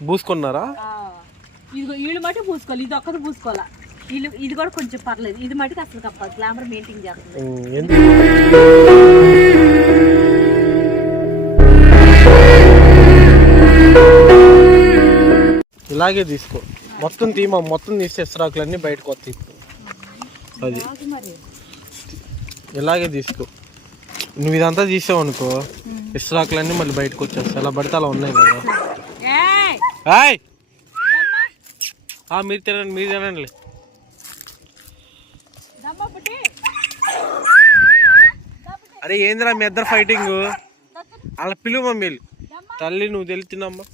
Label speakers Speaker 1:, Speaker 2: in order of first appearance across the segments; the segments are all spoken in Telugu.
Speaker 1: పూసుకున్నారా?
Speaker 2: ఇదిగో వీళ్ళు మటు పూసుకోవాలి. ఇది ఒక్కటి పూసుకోవాలా? వీళ్ళు ఇది కూడా కొంచెం పర్లేదు. ఇది మటుకు అసలు కప్పాలి గ్లామర్ మెయింటైన్ చేస్తుంది.
Speaker 1: ఇలాగే తీసుకో. మొత్తం తీమా మొత్తం తీస్తే ఇస్రాకులన్నీ బయటకు వస్తాయి అది. ఇలాగే తీసుకో. నువ్వు ఇదంతా తీసావు అనుకో ఇస్రాకులన్నీ మళ్ళీ బయటకు వచ్చేస్తాయి. అలా పడితే అలా ఉన్నాయి కదా! హాయ్. మీరు తినండి మీరు తినండి. అరే ఏందిరా మీ ఇద్దరు ఫైటింగ్ అలా పిలువు మమ్మీలు తల్లి నువ్వు తెలుతున్నామ్మా.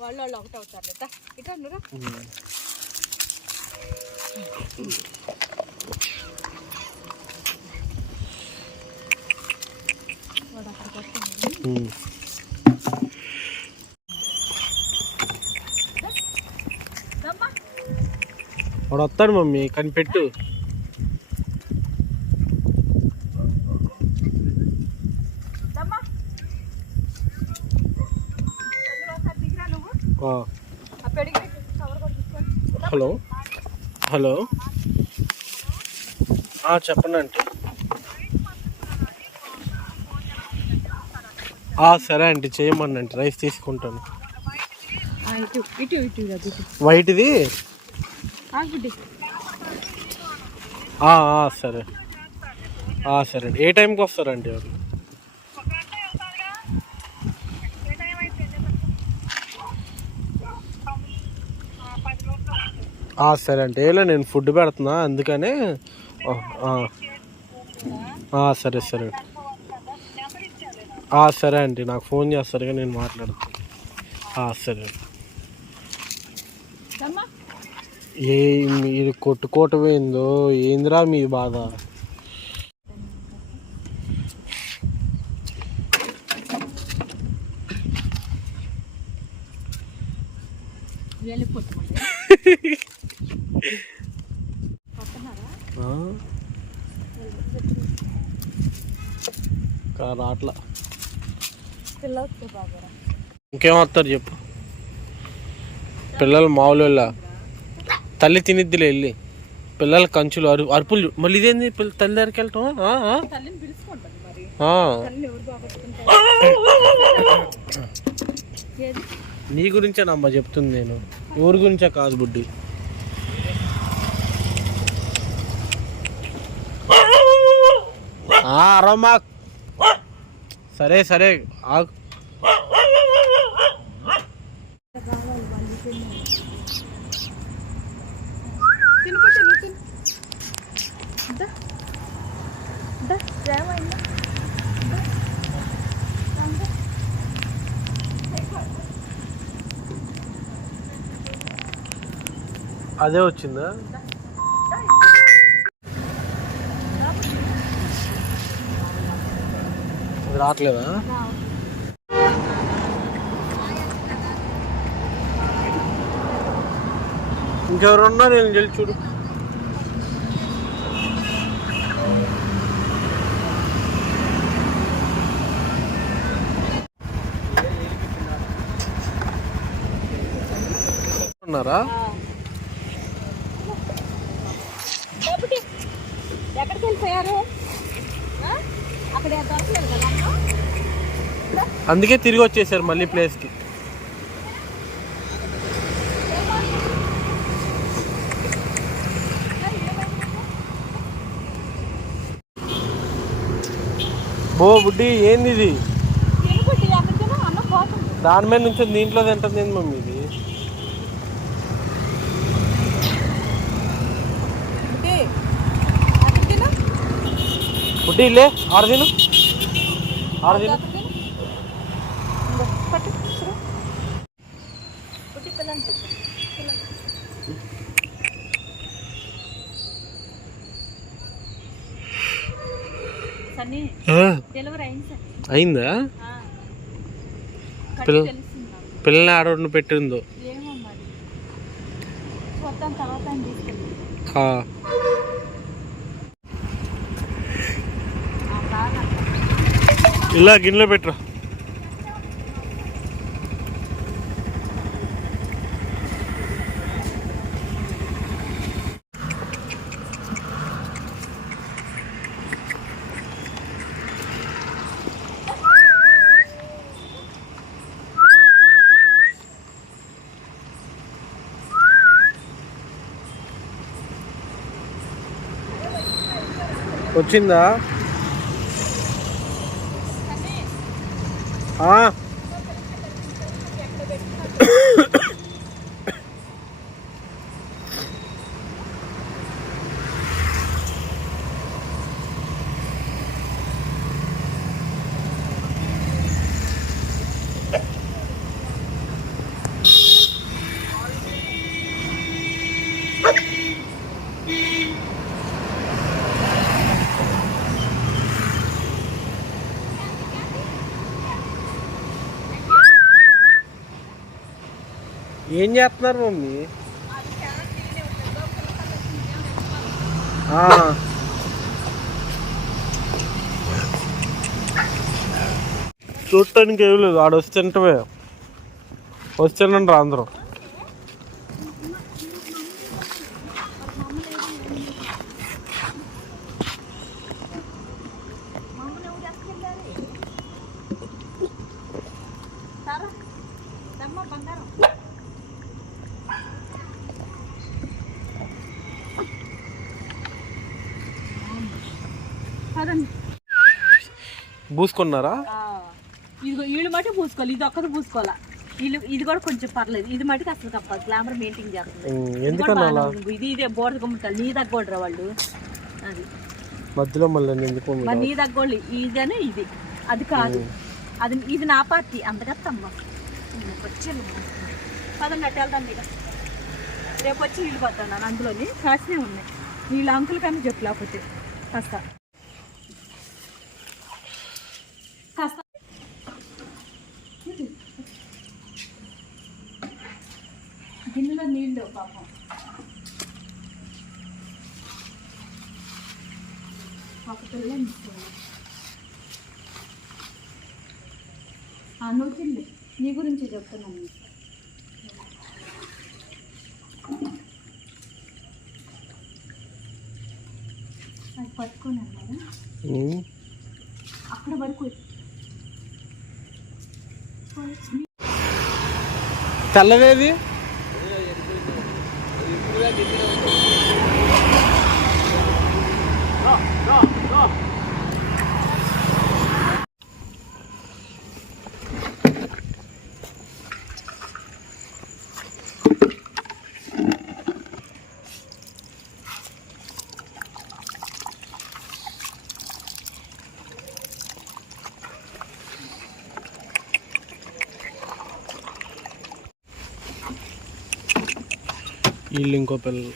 Speaker 2: వాళ్ళు ఒకటి అవుతారు పెడిగ్రీ కవర్ కూడా తీసుకోండి.
Speaker 1: హలో? హలో? చెప్పండి అంటే సరే అండి చేయమని అంటే రైస్ తీసుకుంటాను. వైట్ది? సరే. సరే. అండి ఏ టైంకి వస్తారండి వాళ్ళు? సరే అంటే ఏలే నేను ఫుడ్ పెడుతున్నా. అందుకనే సరే సరే. సరే అండి. నాకు ఫోన్ చేస్తారుగా నేను మాట్లాడుతాను సరే ఏ మీరు కొట్టుకోవటమేందో ఏందిరా మీ బాధ?
Speaker 2: వేలు
Speaker 1: రాట్లా. ఇంకేం వస్తారు చెప్పు. పిల్లలు మామూలు వెళ్ళా తల్లి తినిద్దిలే వెళ్ళి. పిల్లల కంచులు అరు అరుపులు మళ్ళీ ఇదేంది? పిల్ల తల్లి దగ్గరికి వెళ్ళటం
Speaker 2: ఎవరు
Speaker 1: నీ గురించే నమ్మ చెప్తుంది నేను. ఊరి గురించే కాదు బుడ్డి. ఆ, అరమ్మా. సరే సరే. ఆగు.
Speaker 2: నువ్వు తిను.
Speaker 1: అదే వచ్చిందా? రావట్లేదా. ఇంకెవరున్నా నేను గెలిచి చూడు. ఉన్నారా?
Speaker 2: ఎక్కడికి వెళ్ళిపోయారు?
Speaker 1: అందుకే తిరిగి వచ్చేసారు మళ్ళీ ప్లేస్కి బో బుడ్డి ఏంది ఇది. దాని మీద నుంచి దీంట్లో తింటుంది ఏంది మమ్మీ ఇది? బుడ్డి లే ఆడ తిను. ఆడ తిను.
Speaker 2: పట్టు, అయింది
Speaker 1: పిల్ల-. పిల్లని ఆడోడిని పెట్టిందో? ఇలా గిన్నెలో పెట్టరా? వచ్చిందా? ఏం చేస్తున్నారు మమ్మీ? చూడటానికి ఏం లేదు. ఆడ వస్తుంటవే వస్తుండండి రా అందరం. పూసుకున్నారా?
Speaker 2: ఇదిగో వీళ్ళు మట్టి పూసుకోవాలి. ఇది ఒక్కటి పూసుకోవాలా? వీళ్ళు ఇది కూడా కొంచెం పర్లేదు. ఇది మటుకు అసలు కప్పాలి గ్లామర్ మెయింటైన్ చేస్తుంది. ఇది. ఇది బోర్డు గుమ్మటాలు నీ తగ్గోడరా వాళ్ళు. అది.
Speaker 1: మధ్యలో మళ్ళీ
Speaker 2: నీ తగ్గోళ్ళు. ఇదనే ఇది. అది కాదు. అది ఇది నా పార్టీ. అంతకత్తమ్మ వచ్చి పదండి అట్టు వెళ్దాం మీరు రేపు వచ్చి నీళ్ళు పోతాను. అందులోని కాసినే ఉన్నాయి. వీళ్ళ అంకుల్ కానీ చెప్పు లేకపోతే కాస్త. గిన్నెలో నీళ్ళు పాపం. ఒక పిల్ల నువ్వు తిండి నీ గురించి చెప్తున్నాను అది పట్టుకొని అన్నాను?
Speaker 1: ఉమ్.
Speaker 2: అక్కడ వరకు
Speaker 1: తెల్లవేది? Thank you. వీళ్ళు ఇంకో పిల్లలు